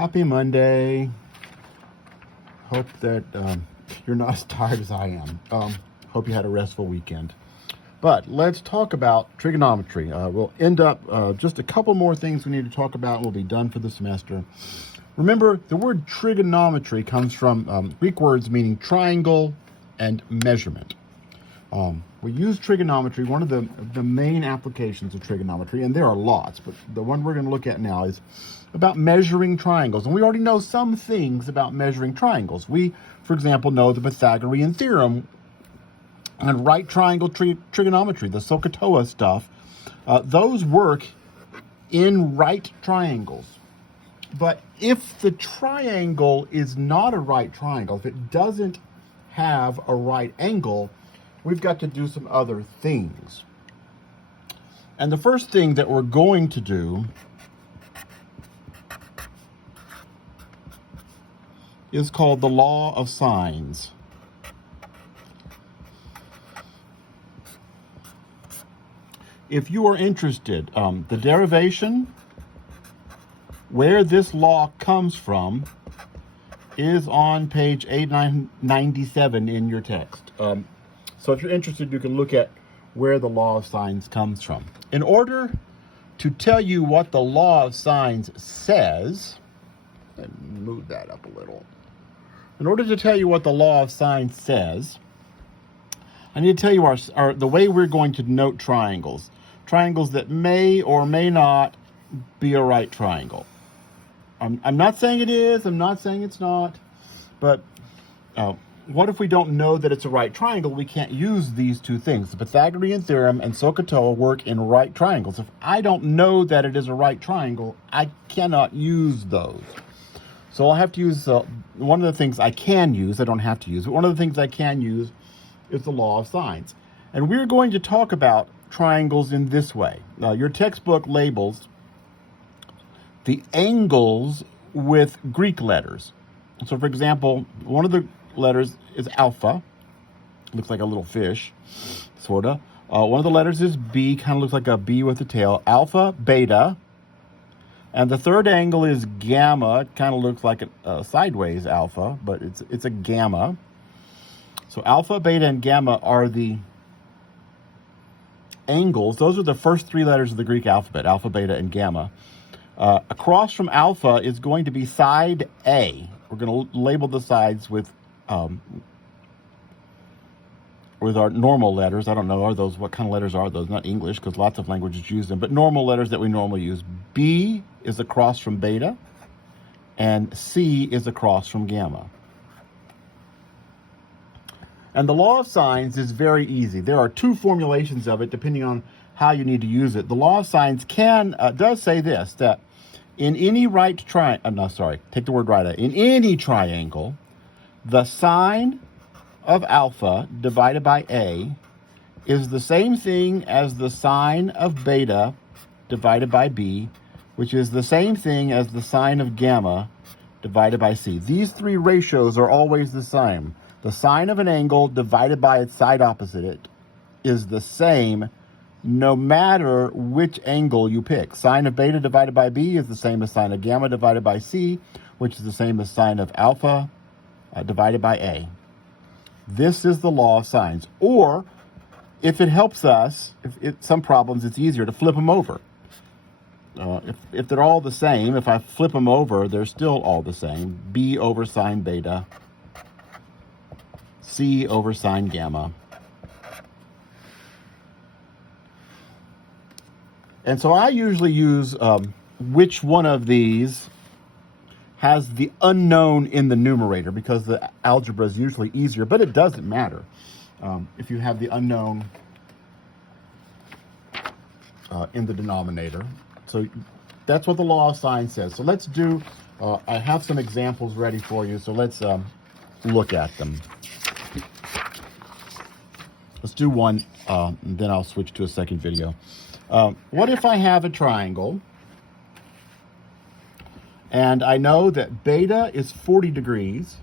Happy Monday. Hope that you're not as tired as I am. Hope you had a restful weekend. But let's talk about trigonometry. We'll end up just a couple more things we need to talk about and we'll be done for the semester. Remember, the word trigonometry comes from Greek words meaning triangle and measurement. We use trigonometry. One of the main applications of trigonometry, and there are lots, but the one we're going to look at now is about measuring triangles. And we already know some things about measuring triangles. We, for example, know the Pythagorean theorem and right triangle trigonometry, the SOHCAHTOA stuff. Those work in right triangles. But if the triangle is not a right triangle, if it doesn't have a right angle, we've got to do some other things. And the first thing that we're going to do is called the law of sines. If you are interested, the derivation, where this law comes from, is on page 897 in your text. So if you're interested, you can look at where the law of sines comes from. In order to tell you what the law of sines says, let me move that up a little. In order to tell you what the law of sines says, I need to tell you the way we're going to note triangles. Triangles that may or may not be a right triangle. I'm not saying it is, I'm not saying it's not, but what if we don't know that it's a right triangle? We can't use these two things. The Pythagorean theorem and SOHCAHTOA work in right triangles. If I don't know that it is a right triangle, I cannot use those. So I'll have to use one of the things I can use, I don't have to use, but one of the things I can use is the law of sines. And we're going to talk about triangles in this way. Your textbook labels the angles with Greek letters. So for example, one of the letters is alpha. Looks like a little fish, sort of. One of the letters is B, kind of looks like a B with a tail. Alpha, beta. And the third angle is gamma. It kind of looks like a sideways alpha, but it's a gamma. So alpha, beta, and gamma are the angles. Those are the first three letters of the Greek alphabet, alpha, beta, and gamma. Across from alpha is going to be side A. We're going to label the sides with our normal letters. I don't know, what kind of letters are those? Not English, because lots of languages use them, but normal letters that we normally use. B is across from beta, and C is across from gamma. And the law of sines is very easy. There are two formulations of it, depending on how you need to use it. The law of sines does say this, that in any right triangle, take the word right out. In any triangle, the sine of alpha divided by A is the same thing as the sine of beta divided by B, which is the same thing as the sine of gamma divided by C. These three ratios are always the same. The sine of an angle divided by its side opposite it is the same no matter which angle you pick. Sine of beta divided by B is the same as sine of gamma divided by C, which is the same as sine of alpha divided by A. This is the law of sines. Or, if it helps us, some problems, it's easier to flip them over. If they're all the same, if I flip them over, they're still all the same. B over sine beta, C over sine gamma. And so I usually use which one of these has the unknown in the numerator, because the algebra is usually easier, but it doesn't matter if you have the unknown in the denominator. So that's what the law of sines says. So let's do, I have some examples ready for you, so let's look at them. Let's do one, and then I'll switch to a second video. What if I have a triangle, and I know that beta is 40 degrees,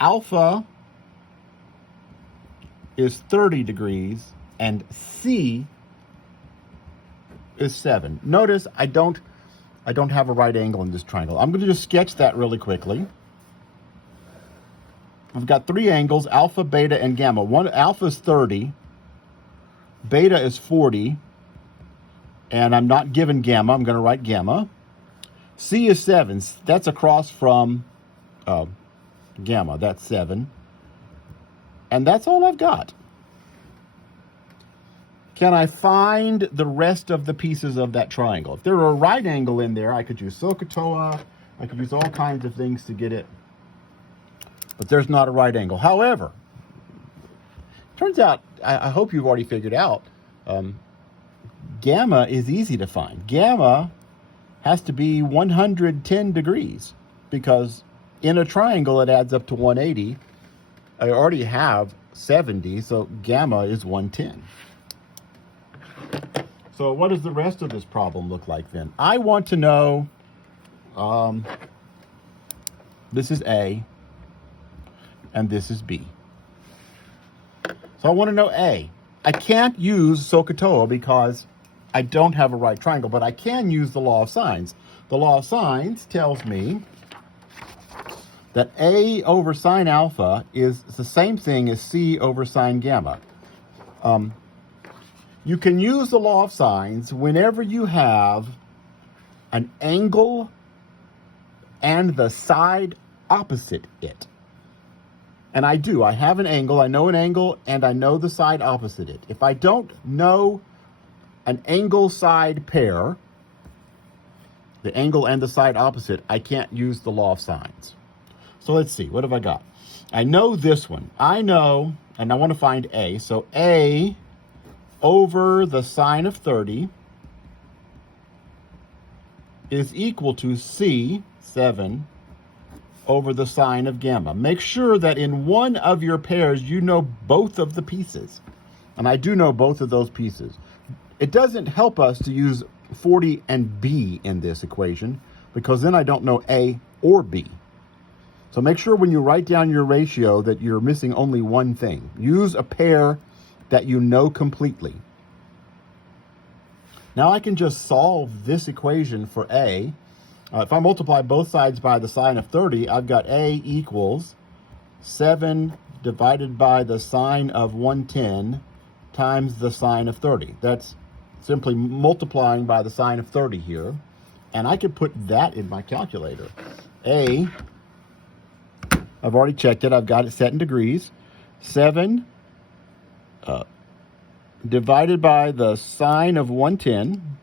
alpha is 30 degrees, and C is 7. Notice I don't I don't have a right angle in this triangle. I'm going to just sketch that really quickly. I've got three angles, alpha, beta, and gamma. One alpha is 30, beta is 40, and I'm not given gamma. I'm going to write gamma. C is 7. That's across from gamma. That's 7. And that's all I've got. Can I find the rest of the pieces of that triangle? If there were a right angle in there, I could use SOHCAHTOA. I could use all kinds of things to get it. But there's not a right angle. However, turns out, I hope you've already figured out, gamma is easy to find. Gamma has to be 110 degrees because in a triangle it adds up to 180. I already have 70, so gamma is 110. So what does the rest of this problem look like then? I want to know, this is A, and this is B. So I want to know A. I can't use SOHCAHTOA because I don't have a right triangle, but I can use the law of sines. The law of sines tells me that A over sine alpha is the same thing as C over sine gamma. You can use the law of sines whenever you have an angle and the side opposite it. And I do. I have an angle, I know an angle, and I know the side opposite it. If I don't know an angle-side pair, the angle and the side opposite, I can't use the law of sines. So let's see, what have I got? I know this one. I know, and I want to find A. So A over the sine of 30 is equal to C, 7, over the sine of gamma. Make sure that in one of your pairs you know both of the pieces. And I do know both of those pieces. It doesn't help us to use 40 and B in this equation because then I don't know A or B. So make sure when you write down your ratio that you're missing only one thing. Use a pair that you know completely. Now I can just solve this equation for A. If I multiply both sides by the sine of 30, I've got A equals 7 divided by the sine of 110 times the sine of 30. That's simply multiplying by the sine of 30 here. And I could put that in my calculator. A, I've already checked it. I've got it set in degrees. 7 divided by the sine of 110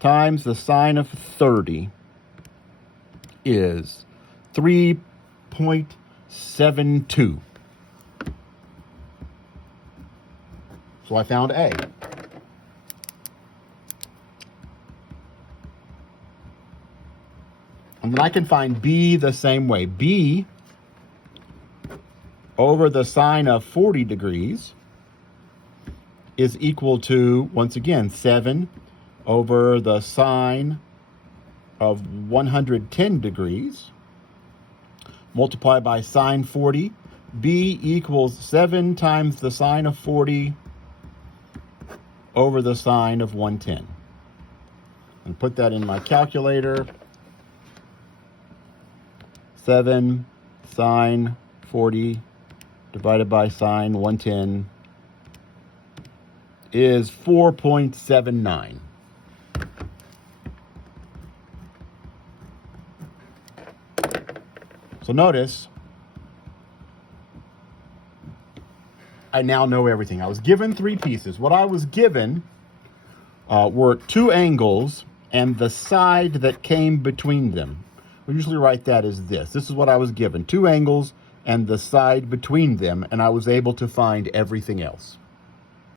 times the sine of 30 is 3.72. So I found A. And then I can find B the same way. B over the sine of 40 degrees is equal to, once again, 7 over the sine of 110 degrees multiplied by sine 40. B equals 7 times the sine of 40 over the sine of 110. And put that in my calculator. 7 sine 40 divided by sine 110 is 4.79. So notice, I now know everything. I was given three pieces. What I was given were two angles and the side that came between them. We usually write that as this. This is what I was given, two angles and the side between them, and I was able to find everything else.